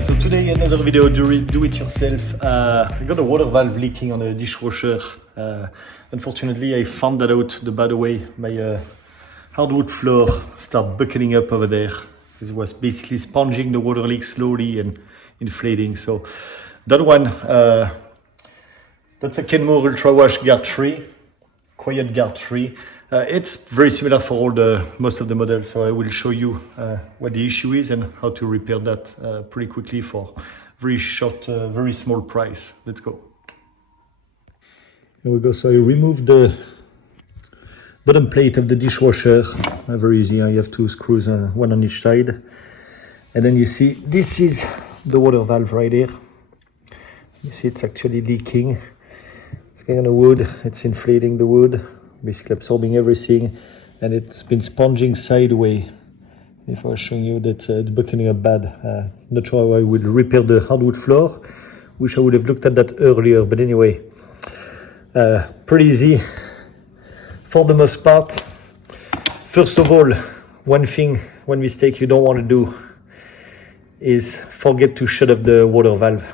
So today another video, do it yourself. I got a water valve leaking on a dishwasher. Unfortunately I found that out the bad way. My hardwood floor started buckling up over there. It was basically sponging the water leak slowly and inflating. So that one, that's a Kenmore Ultrawash Guard 3, Quiet Guard 3. It's very similar for all most of the models, so I will show you what the issue is and how to repair that pretty quickly for very short, very small price. Let's go. Here we go. So you remove the bottom plate of the dishwasher. Very easy. You have two screws, one on each side, and then you see this is the water valve right here. You see it's actually leaking. It's going on the wood. It's inflating the wood, basically absorbing everything, and it's been sponging sideways. If I was showing you that it's buckling up bad. Not sure how I would repair the hardwood floor. Wish I would have looked at that earlier, but anyway, pretty easy for the most part. First of all, one mistake you don't want to do is forget to shut off the water valve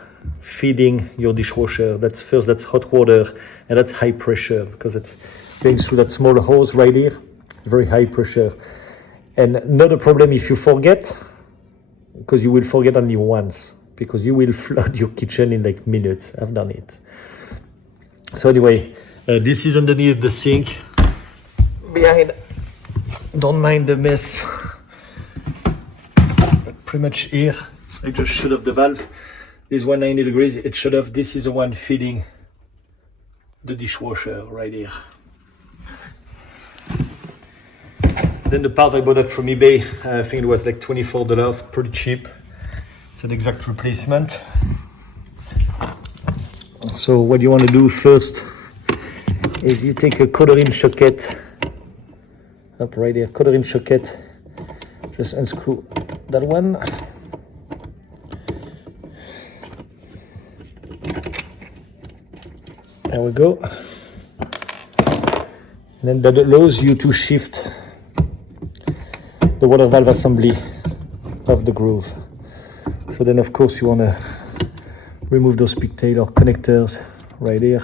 feeding your dishwasher. That's hot water, and that's high pressure because it's going through that small hose right here, very high pressure. And not a problem if you forget, because you will forget only once, because you will flood your kitchen in like minutes. I've done it. So anyway, this is underneath the sink, behind. Don't mind the mess. But pretty much here, I just shut off the valve. This 190 degrees, it shut off. This is the one feeding the dishwasher right here. Then the part I bought it from eBay, I think it was like $24, pretty cheap. It's an exact replacement. So what you want to do first is you take a 1/4-inch socket, up right here, 1/4-inch socket, just unscrew that one. There we go. And then that allows you to shift the water valve assembly of the groove. So then of course you want to remove those pigtail or connectors right here.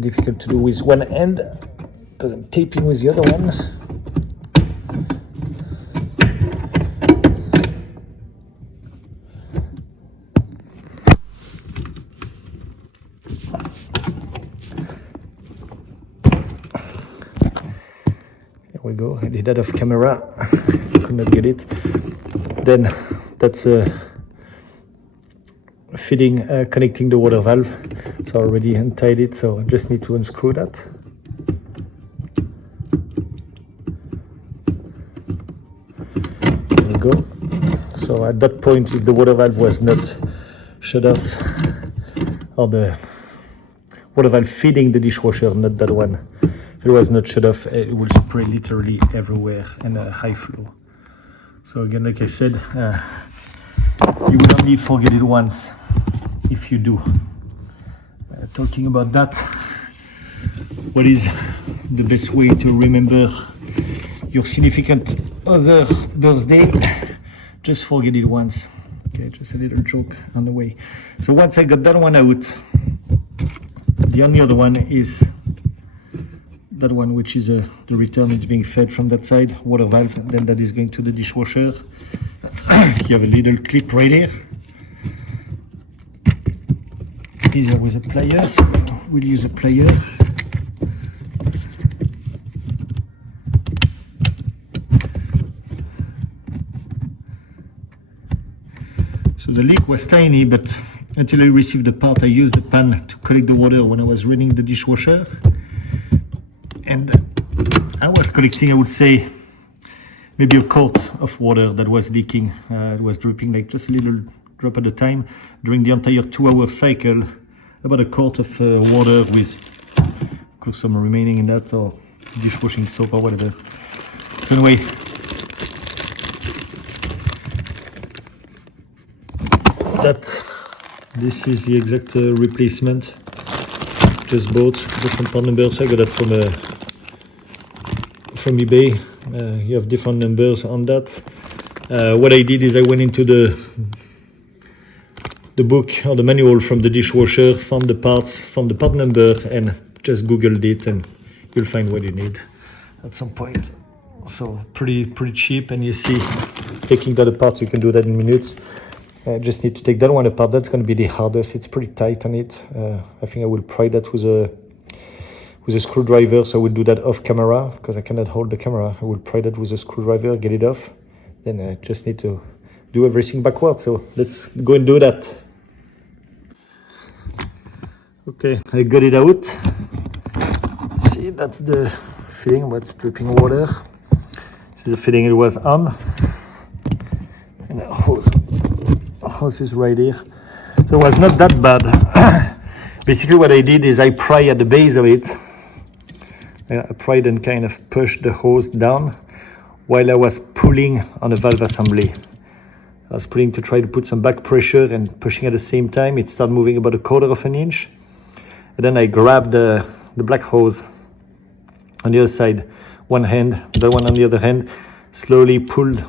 Difficult to do with one hand because I'm taping with the other one. We go. I did that off camera. Could not get it. Then that's fitting, connecting the water valve. So I already untied it, so I just need to unscrew that. There we go. So at that point, if the water valve was not shut off, or the water valve feeding the dishwasher, not that one, if it was not shut off, it will spray literally everywhere and a high flow. So again, like I said, you will only forget it once if you do. Talking about that, what is the best way to remember your significant other's birthday? Just forget it once. Okay, just a little joke on the way. So once I got that one out, the only other one is that one, which is the return is being fed from that side, water valve, and then that is going to the dishwasher. You have a little clip right here. Easier with a plier, so we'll use a plier. So the leak was tiny, but until I received the part, I used the pan to collect the water when I was running the dishwasher. And I was collecting, I would say, maybe a quart of water that was leaking. It was dripping like just a little drop at a time during the entire 2-hour cycle. About a quart of water with, of course, some remaining in that, or dishwashing soap or whatever. So anyway, this is the exact replacement. Just bought different part numbers. I got that from eBay. You have different numbers on that. What I did is I went into the book or the manual from the dishwasher, found the parts, found the part number, and just Googled it, and you'll find what you need at some point. So pretty cheap, and you see, taking that apart, you can do that in minutes. Just need to take that one apart. That's going to be the hardest. It's pretty tight on it. I think I will pry that with a screwdriver, so I will do that off camera because I cannot hold the camera. I will pry that with a screwdriver, get it off. Then I just need to do everything backwards. So let's go and do that. Okay, I got it out. See, that's the fitting, what's dripping water. This is the fitting it was on. And the hose is right here. So it was not that bad. Basically what I did is I pry at the base of it. I pried and kind of pushed the hose down while I was pulling on the valve assembly. I was pulling to try to put some back pressure and pushing at the same time. It started moving about 1/4 of an inch. And then I grabbed the black hose on the other side, one hand, the one on the other hand, slowly pulled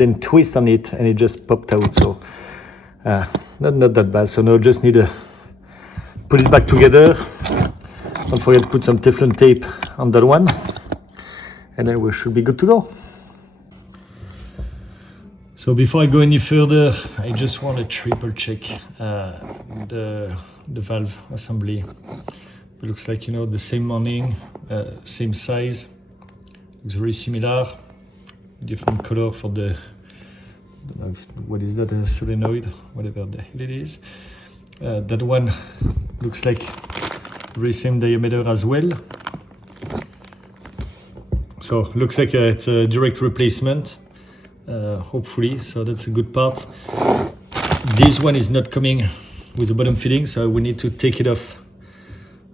and twist on it, and it just popped out. So not that bad. So now just need to put it back together. Don't forget to put some Teflon tape on that one, and then we should be good to go. So before I go any further, I just want to triple check the valve assembly. It looks like, you know, the same mounting, same size, looks very similar. Different color for the what is that, a solenoid, whatever the hell it is. That one looks like very same diameter as well. So looks like it's a direct replacement. Hopefully, so that's a good part. This one is not coming with the bottom fitting, so we need to take it off,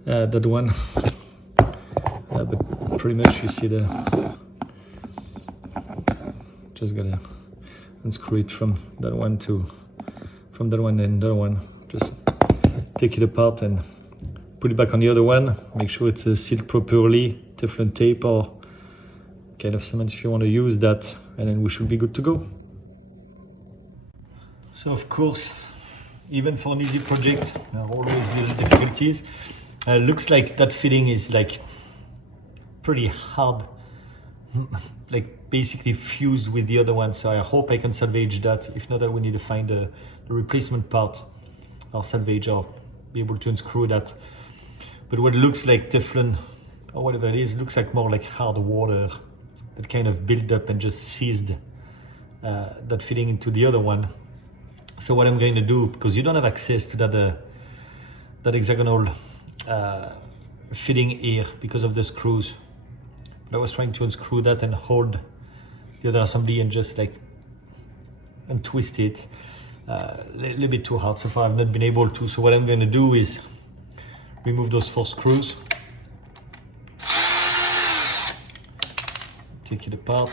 that one. But pretty much you see just gotta unscrew it from that one and that one. Just take it apart and put it back on the other one. Make sure it's sealed properly, Teflon tape or kind of cement if you want to use that, and then we should be good to go. So of course, even for an easy project, there are always little difficulties. Looks like that fitting is like pretty hard, like basically fused with the other one. So I hope I can salvage that. If not, I will need to find the replacement part or salvage or be able to unscrew that. But what looks like Teflon or whatever it is, looks like more like hard water that kind of built up and just seized that fitting into the other one. So what I'm going to do, because you don't have access to that hexagonal fitting here because of the screws, but I was trying to unscrew that and hold the other assembly and just like untwist it. A little bit too hard so far. I've not been able to. So what I'm going to do is remove those 4 screws, take it apart,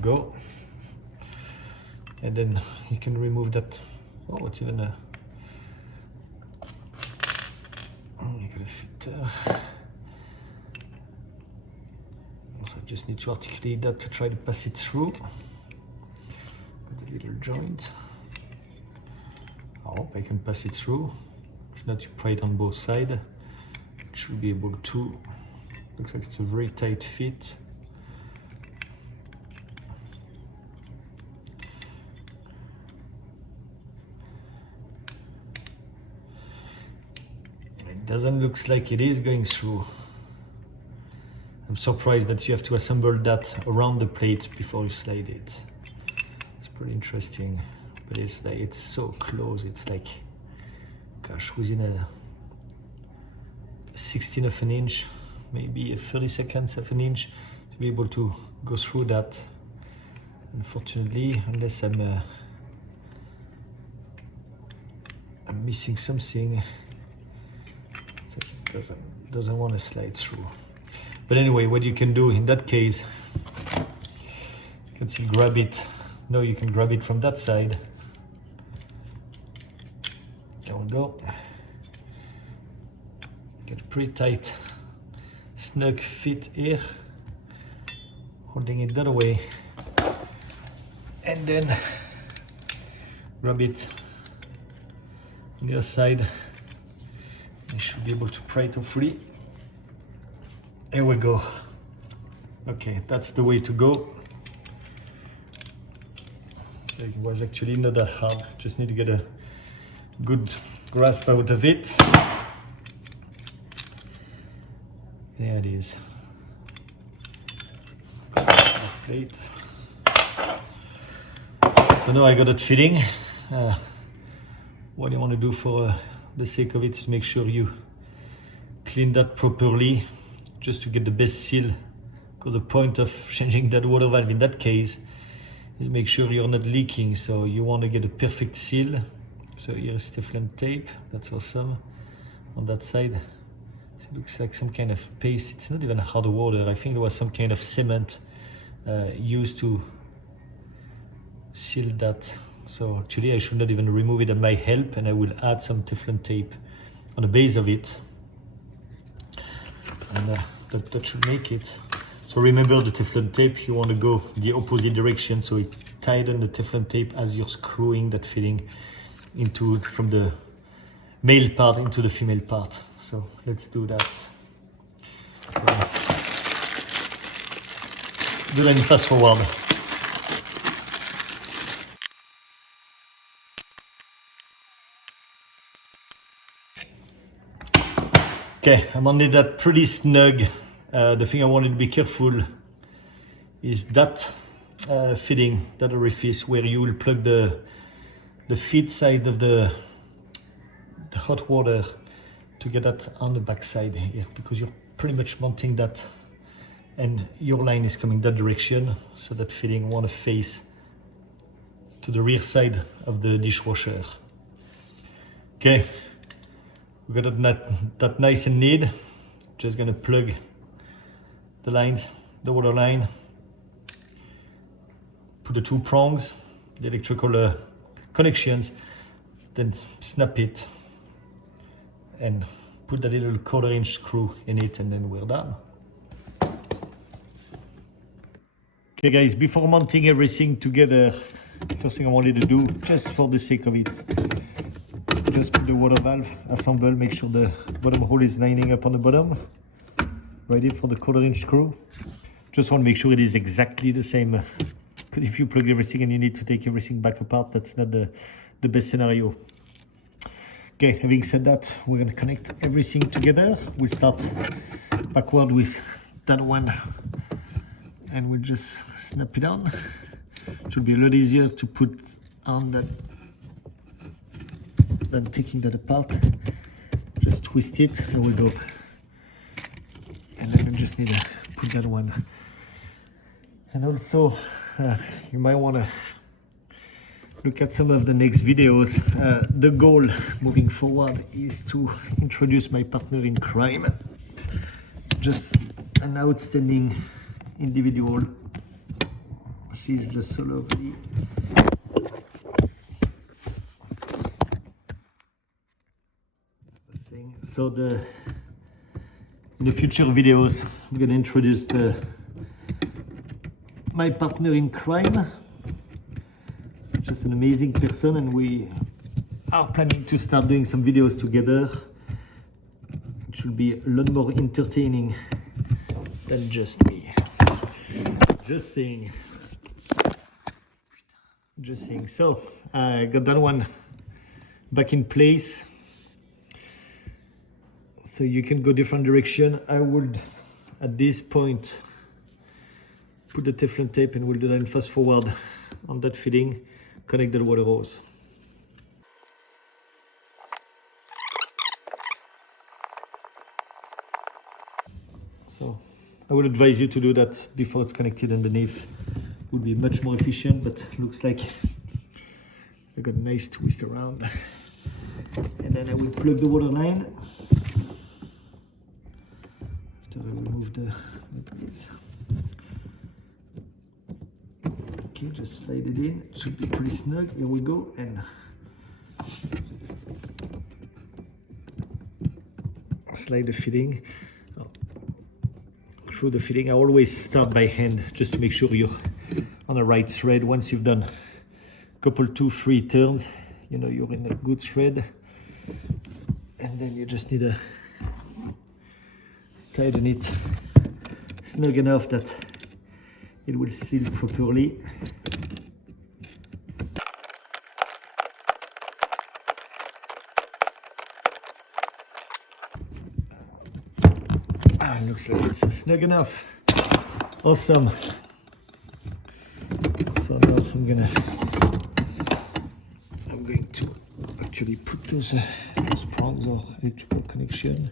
go, and then you can remove that. Oh, it's even you gotta fit there. So I just need to articulate that to try to pass it through with a little joint. I hope I can pass it through. If not, you pry it on both sides. It should be able to. Looks like it's a very tight fit. Doesn't look like it is going through. I'm surprised that you have to assemble that around the plate before you slide it. It's pretty interesting, but it's like it's so close. It's like, gosh, within a 16th of an inch, maybe a 32nd of an inch, to be able to go through that. Unfortunately, unless I'm missing something. Doesn't want to slide through. But anyway, what you can do in that case, you can still grab it Now you can grab it from that side. There we go. Get a pretty tight, snug fit here. Holding it that way. And then grab it on the other side. You should be able to pry it off free. Here we go. Okay, that's the way to go. It was actually not that hard. Just need to get a good grasp out of it. There it is. Plate. So now I got it fitting. What you want to do for the sake of it is make sure you clean that properly, just to get the best seal. Because the point of changing that water valve in that case is make sure you're not leaking. So you want to get a perfect seal. So here's Teflon tape. That's awesome. On that side, it looks like some kind of paste. It's not even hard water. I think there was some kind of cement used to seal that. So actually I should not even remove it at my help, and I will add some Teflon tape on the base of it, and that should make it. So remember, the Teflon tape, you want to go the opposite direction, so it tighten the Teflon tape as you're screwing that fitting into from the male part into the female part. So let's do that. Do that in fast forward. Okay, I'm on that pretty snug. The thing I wanted to be careful is that fitting, that orifice where you will plug the feed side of the hot water to get that on the back side here, because you're pretty much mounting that and your line is coming that direction, so that fitting want to face to the rear side of the dishwasher. Okay, we got that nice and neat. Just gonna plug the lines, the water line, put the two prongs, the electrical connections, then snap it and put that little 1/4 inch screw in it, and then we're done. Okay guys, before mounting everything together, first thing I wanted to do, just for the sake of it, just put the water valve, assemble, make sure the bottom hole is lining up on the bottom, ready for the 1/4 inch screw. Just want to make sure it is exactly the same, because if you plug everything and you need to take everything back apart, that's not the best scenario. Okay, having said that, we're going to connect everything together. We'll start backward with that one, and we'll just snap it on. It should be a lot easier to put on that than taking that apart. Just twist it, there we go. And then we just need to put that one. And also, you might want to look at some of the next videos. The goal moving forward is to introduce my partner in crime. Just an outstanding individual. She's just so lovely. So in the future videos, I'm going to introduce my partner in crime. Just an amazing person, and we are planning to start doing some videos together. It should be a lot more entertaining than just me. Just saying. So I got that one back in place, so you can go different direction. I would at this point put the Teflon tape, and we'll do that in fast forward on that fitting, connect the water hose. So I would advise you to do that before it's connected underneath. It would be much more efficient, but looks like I got a nice twist around. And then I will plug the water line after I remove the piece. Okay, just slide it in. It should be pretty snug. Here we go, and slide the fitting through the fitting. I always start by hand just to make sure you're on the right thread. Once you've done a couple, 2-3 turns, you know you're in a good thread, and then you just need to tighten it snug enough that it will seal properly. Looks like it's snug enough. Awesome. So now I'm going to actually put those prongs or electrical connection.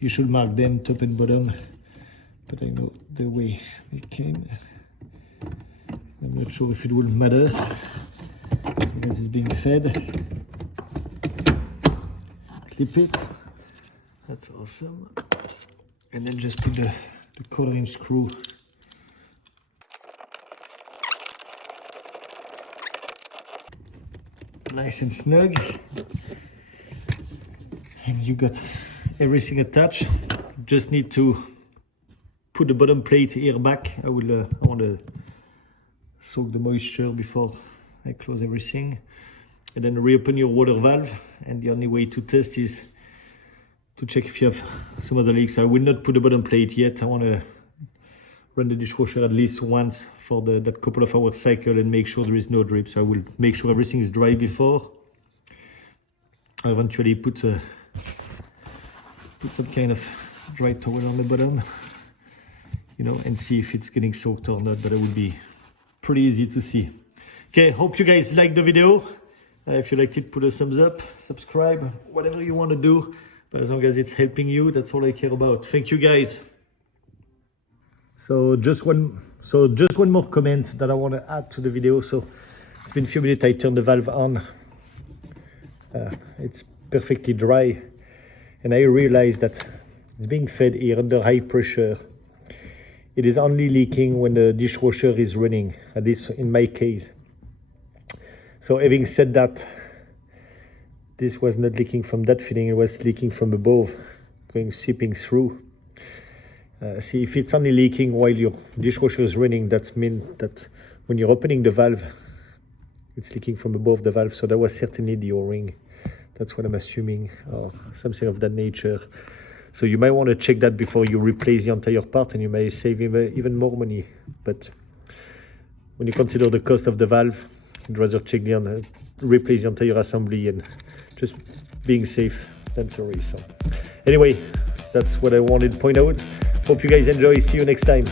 You should mark them top and bottom, but I know the way they came. I'm not sure if it will matter as long as it's being fed. Clip it. That's awesome. And then just put the 1/4" screw nice and snug. And you got everything attached. Just need to put the bottom plate here back. I want to soak the moisture before I close everything. And then reopen your water valve. And the only way to test is to check if you have some other leaks. I will not put the bottom plate yet. I want to run the dishwasher at least once for that couple of hour cycle and make sure there is no drip. So I will make sure everything is dry before I eventually put some kind of dry towel on the bottom, you know, and see if it's getting soaked or not. But it will be pretty easy to see. Okay, hope you guys liked the video. If you liked it, put a thumbs up, subscribe, whatever you want to do. But as long as it's helping you, that's all I care about. Thank you, guys. So just one more comment that I want to add to the video. So it's been a few minutes. I turned the valve on. It's perfectly dry, and I realized that it's being fed here under high pressure. It is only leaking when the dishwasher is running, at least in my case. So having said that, this was not leaking from that fitting, it was leaking from above, seeping through. See, if it's only leaking while your dishwasher is running, that means that when you're opening the valve, it's leaking from above the valve. So that was certainly the O-ring. That's what I'm assuming, or something of that nature. So you might want to check that before you replace the entire part, and you may save even more money. But when you consider the cost of the valve, I'd rather replace the entire assembly and just being safe than sorry. So anyway, that's what I wanted to point out. Hope you guys enjoy. See you next time.